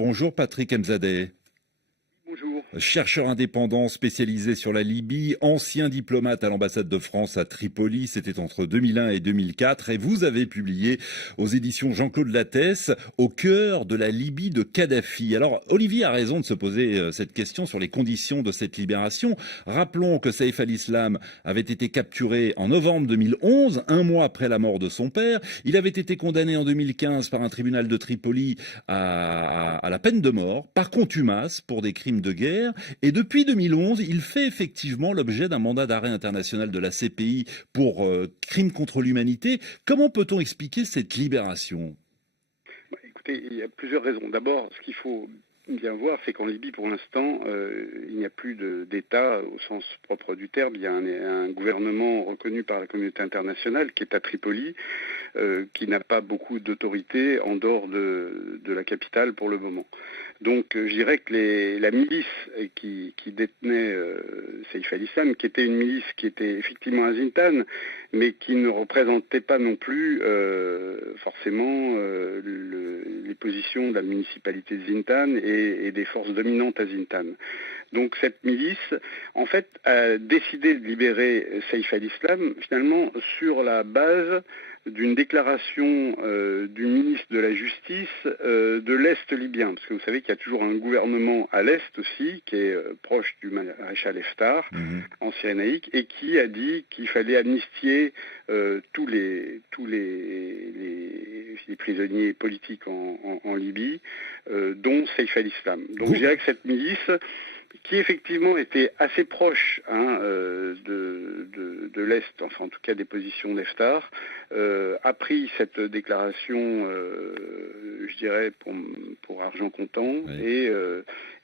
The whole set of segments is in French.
Bonjour Patrick Mzadeh. Bonjour. Chercheur indépendant spécialisé sur la Libye, ancien diplomate à l'ambassade de France à Tripoli, c'était entre 2001 et 2004, et vous avez publié aux éditions Jean-Claude Lattès Au cœur de la Libye de Kadhafi. Alors Olivier a raison de se poser cette question sur les conditions de cette libération. Rappelons que Saïf al-Islam avait été capturé en novembre 2011, un mois après la mort de son père. Il avait été condamné en 2015 par un tribunal de Tripoli à la peine de mort, par contumace pour des crimes de guerre. Et depuis 2011, il fait effectivement l'objet d'un mandat d'arrêt international de la CPI pour crimes contre l'humanité. Comment peut-on expliquer cette libération ? Écoutez, il y a plusieurs raisons. D'abord, ce qu'il faut bien voir, c'est qu'en Libye, pour l'instant, il n'y a plus d'État au sens propre du terme. Il y a un gouvernement reconnu par la communauté internationale qui est à Tripoli, qui n'a pas beaucoup d'autorité en dehors de la capitale pour le moment. Donc je dirais que la milice qui détenait Saïf al-Islam, qui était une milice qui était effectivement à Zintan, mais qui ne représentait pas non plus forcément les positions de la municipalité de Zintan et des forces dominantes à Zintan. Donc cette milice, en fait, a décidé de libérer Saïf al-Islam, finalement, sur la base d'une déclaration du ministre de la Justice de l'Est libyen. Parce que vous savez qu'il y a toujours un gouvernement à l'Est aussi, qui est proche du maréchal Haftar, en Cyrénaïque, et qui a dit qu'il fallait amnistier tous les prisonniers politiques en Libye, dont Saïf al-Islam. Donc je dirais que cette milice, qui effectivement était assez proche de l'Est, enfin en tout cas des positions d'Haftar, a pris cette déclaration, je dirais, pour argent comptant, oui.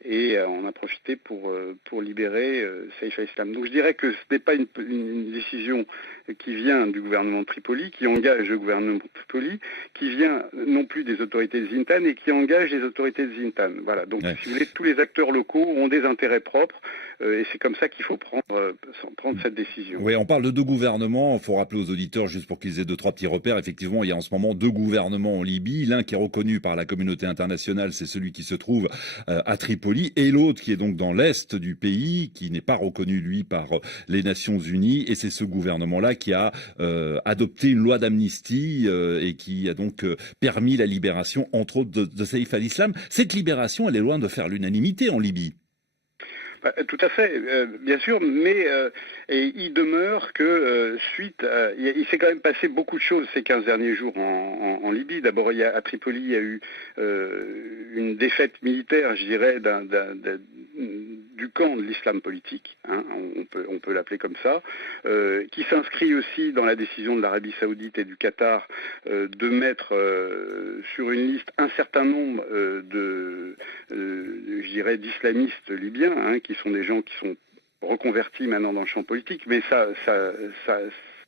Et on a profité pour libérer Saïf al-Islam. Donc je dirais que ce n'est pas une décision qui vient du gouvernement de Tripoli, qui engage le gouvernement de Tripoli, qui vient non plus des autorités de Zintan et qui engage les autorités de Zintan. Voilà, donc si vous voulez, tous les acteurs locaux ont des intérêts propres et c'est comme ça qu'il faut prendre cette décision. Oui, on parle de deux gouvernements, il faut rappeler aux auditeurs, juste pour qu'ils aient deux, trois petits repères, effectivement, il y a en ce moment deux gouvernements en Libye, l'un qui est reconnu par la communauté internationale, c'est celui qui se trouve à Tripoli, et l'autre qui est donc dans l'est du pays, qui n'est pas reconnu, lui, par les Nations Unies, et c'est ce gouvernement-là qui a adopté une loi d'amnistie et qui a donc permis la libération, entre autres, de Saïf al-Islam. Cette libération, elle est loin de faire l'unanimité en Libye. Tout à fait, bien sûr, mais et il demeure que il s'est quand même passé beaucoup de choses ces 15 derniers jours en Libye. D'abord, à Tripoli, il y a eu une défaite militaire, je dirais, du camp de l'islam politique, hein, on peut l'appeler comme ça, qui s'inscrit aussi dans la décision de l'Arabie Saoudite et du Qatar de mettre sur une liste un certain nombre je dirais, d'islamistes libyens, hein, qui sont des gens qui sont reconvertis maintenant dans le champ politique, mais ça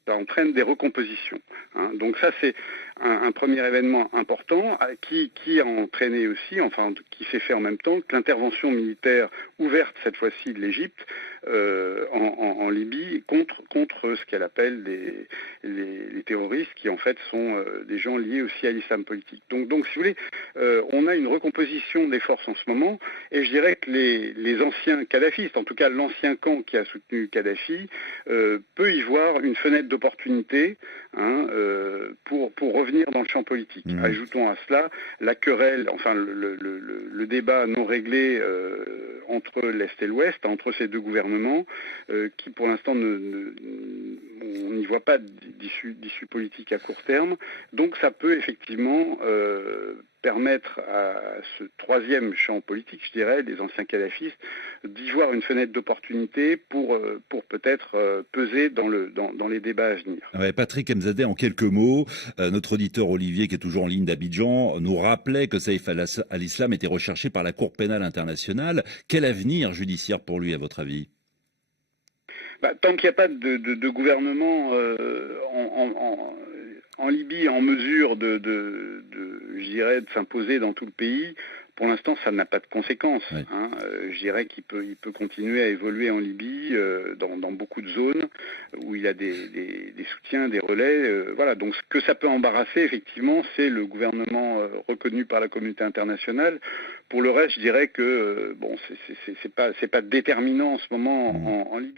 entraîne des recompositions. Hein. Donc ça, c'est un premier événement important qui a entraîné aussi, enfin qui s'est fait en même temps, que l'intervention militaire ouverte cette fois-ci de l'Égypte en Libye contre ce qu'elle appelle les terroristes qui en fait sont des gens liés aussi à l'islam politique. Donc si vous voulez, on a une recomposition des forces en ce moment et je dirais que les anciens kadhafistes, en tout cas l'ancien camp qui a soutenu Kadhafi, peut y voir une fenêtre d'opportunité, hein, pour revenir dans le champ politique. Ajoutons à cela la querelle, enfin le débat non réglé entre l'Est et l'Ouest, entre ces deux gouvernements, qui pour l'instant on n'y voit pas d'issue politique à court terme. Donc ça peut effectivement permettre à ce troisième champ politique, je dirais, les anciens kadhafistes, d'y voir une fenêtre d'opportunité pour peut-être peser dans les débats à venir. Ouais, Patrick Mzadeh, en quelques mots, notre auditeur Olivier, qui est toujours en ligne d'Abidjan, nous rappelait que Saïf al-Islam était recherché par la Cour pénale internationale. Quel avenir judiciaire pour lui, à votre avis ? Tant qu'il n'y a pas de gouvernement en Libye en mesure je dirais, de s'imposer dans tout le pays, pour l'instant, ça n'a pas de conséquences. Oui. Hein. Je dirais qu'il peut continuer à évoluer en Libye, dans beaucoup de zones où il a des soutiens, des relais. Voilà. Donc, ce que ça peut embarrasser, effectivement, c'est le gouvernement reconnu par la communauté internationale Pour le reste, je dirais que bon, c'est pas déterminant en ce moment Mmh. en Libye.